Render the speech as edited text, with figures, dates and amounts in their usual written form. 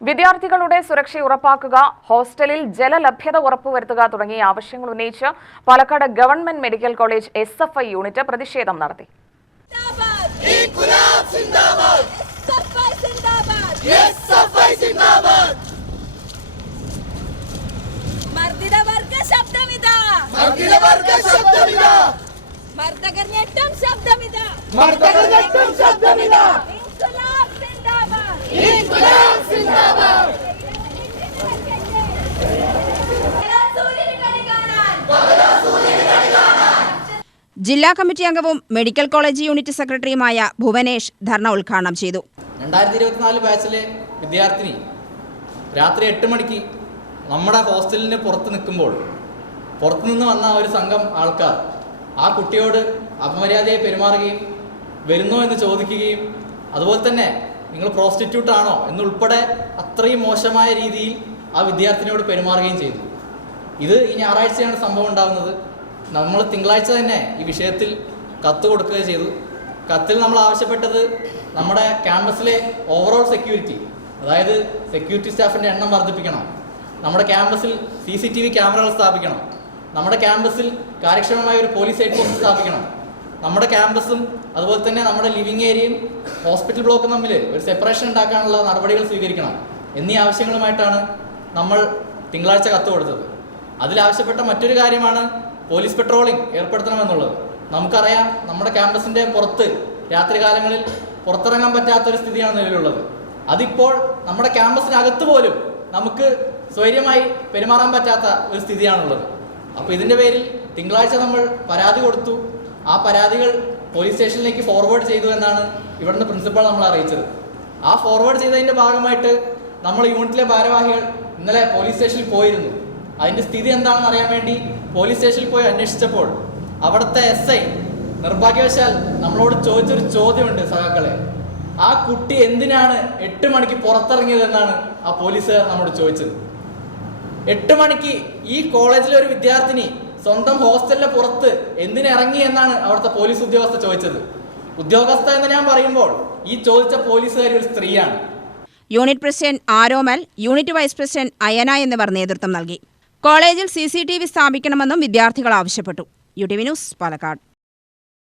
വിദ്യാർത്ഥികളുടെ സുരക്ഷ ഉറപ്പാക്കുക, ഹോസ്റ്റലിൽ ജലലഭ്യത ഉറപ്പുവരുത്തുക തുടങ്ങിയ ആവശ്യങ്ങൾ ഉന്നയിച്ച് Palakkad government medical college SFI unit പ്രതിഷേധം നടത്തി. ജില്ലാ കമ്മിറ്റി അംഗവും മെഡിക്കൽ കോളേജ് യൂണിറ്റ് സെക്രട്ടറിയുമായ ഭുവനേഷ് ധർണ ഉദ്ഘാടനം ചെയ്തു. 2024 ബാച്ചിലെ വിദ്യാർത്ഥിനി രാത്രി 8 മണിക്ക് നമ്മുടെ ഹോസ്റ്റലിന് പുറത്ത് നിൽക്കുമ്പോൾ പുറത്തുനിന്ന് വന്ന ഒരു സംഘം ആൾക്കാർ ആ കുട്ടിയോട് അപമര്യാദയായി പെരുമാറുകയും വരുന്നോ എന്ന് ചോദിക്കുകയും അതുപോലെ തന്നെ നിങ്ങൾ പ്രോസ്റ്റിറ്റ്യൂട്ട് ആണോ എന്നുൾപ്പെടെ അത്രയും മോശമായ രീതിയിൽ ആ വിദ്യാർത്ഥിനിയോട് പെരുമാറുകയും ചെയ്തു. ഇത് ഈ ഞായറാഴ്ചയാണ് സംഭവം ഉണ്ടാകുന്നത്. നമ്മൾ തിങ്കളാഴ്ച തന്നെ ഈ വിഷയത്തിൽ കത്ത് കൊടുക്കുകയും ചെയ്തു. കത്തിൽ നമ്മൾ ആവശ്യപ്പെട്ടത് നമ്മുടെ ക്യാമ്പസിലെ ഓവറോൾ സെക്യൂരിറ്റി, അതായത് സെക്യൂരിറ്റി സ്റ്റാഫിൻ്റെ എണ്ണം വർദ്ധിപ്പിക്കണം, നമ്മുടെ ക്യാമ്പസിൽ CCTV ക്യാമറകൾ സ്ഥാപിക്കണം, നമ്മുടെ ക്യാമ്പസിൽ കാര്യക്ഷമമായ ഒരു പോലീസ് ഹെഡ് പോസ്റ്റ് സ്ഥാപിക്കണം, നമ്മുടെ ക്യാമ്പസും അതുപോലെ തന്നെ നമ്മുടെ ലിവിങ് ഏരിയയും ഹോസ്പിറ്റൽ ബ്ലോക്കും തമ്മിൽ ഒരു സെപ്പറേഷൻ ഉണ്ടാക്കാനുള്ള നടപടികൾ സ്വീകരിക്കണം എന്നീ ആവശ്യങ്ങളുമായിട്ടാണ് നമ്മൾ തിങ്കളാഴ്ച കത്ത് കൊടുത്തത്. അതിലാവശ്യപ്പെട്ട മറ്റൊരു കാര്യമാണ് പോലീസ് പെട്രോളിംഗ് ഏർപ്പെടുത്തണമെന്നുള്ളത്. നമുക്കറിയാം, നമ്മുടെ ക്യാമ്പസിൻ്റെ പുറത്ത് രാത്രികാലങ്ങളിൽ പുറത്തിറങ്ങാൻ പറ്റാത്തൊരു സ്ഥിതിയാണ് നിലവിലുള്ളത്. അതിപ്പോൾ നമ്മുടെ ക്യാമ്പസിനകത്ത് പോലും നമുക്ക് സ്വൈര്യമായി പെരുമാറാൻ പറ്റാത്ത ഒരു സ്ഥിതിയാണുള്ളത്. അപ്പോൾ ഇതിൻ്റെ പേരിൽ തിങ്കളാഴ്ച നമ്മൾ പരാതി കൊടുത്തു. ആ പരാതികൾ പോലീസ് സ്റ്റേഷനിലേക്ക് ഫോർവേഡ് ചെയ്തു എന്നാണ് ഇവിടുന്ന് പ്രിൻസിപ്പൾ നമ്മൾ അറിയിച്ചത്. ആ ഫോർവേഡ് ചെയ്തതിൻ്റെ ഭാഗമായിട്ട് നമ്മൾ യൂണിറ്റിലെ ഭാരവാഹികൾ ഇന്നലെ പോലീസ് സ്റ്റേഷനിൽ പോയിരുന്നു. അതിൻ്റെ സ്ഥിതി എന്താണെന്ന് അറിയാൻ വേണ്ടി പോലീസ് സ്റ്റേഷനിൽ പോയി അന്വേഷിച്ചപ്പോൾ അവിടുത്തെ SI നിർഭാഗ്യവശാൽ നമ്മളോട് ചോദിച്ചൊരു ചോദ്യമുണ്ട് സഖാക്കളെ. ആ കുട്ടി എന്തിനാണ് 8 മണിക്ക് പുറത്തിറങ്ങിയതെന്നാണ് ആ പോലീസുകാർ നമ്മോട് ചോദിച്ചത്. 8 മണിക്ക് ഈ കോളേജിലെ ഒരു വിദ്യാർത്ഥിനി സ്വന്തം ഹോസ്റ്റലിന്റെ പുറത്ത് എന്തിനിറങ്ങി എന്നാണ് അവിടുത്തെ പോലീസ് ഉദ്യോഗസ്ഥ ചോദിച്ചത്. ഉദ്യോഗസ്ഥ എന്ന് ഞാൻ പറയുമ്പോൾ ഈ ചോദിച്ച പോലീസുകാരി ഒരു സ്ത്രീയാണ്. യൂണിറ്റ് പ്രസിഡന്റ് ആരോമൽ, യൂണിറ്റ് വൈസ് പ്രസിഡന്റ് അയന എന്നിവർ നേതൃത്വം നൽകി. കോളേജിൽ CCTV സ്ഥാപിക്കണമെന്നും വിദ്യാർത്ഥികൾ ആവശ്യപ്പെട്ടു. UTV news, Palakkad.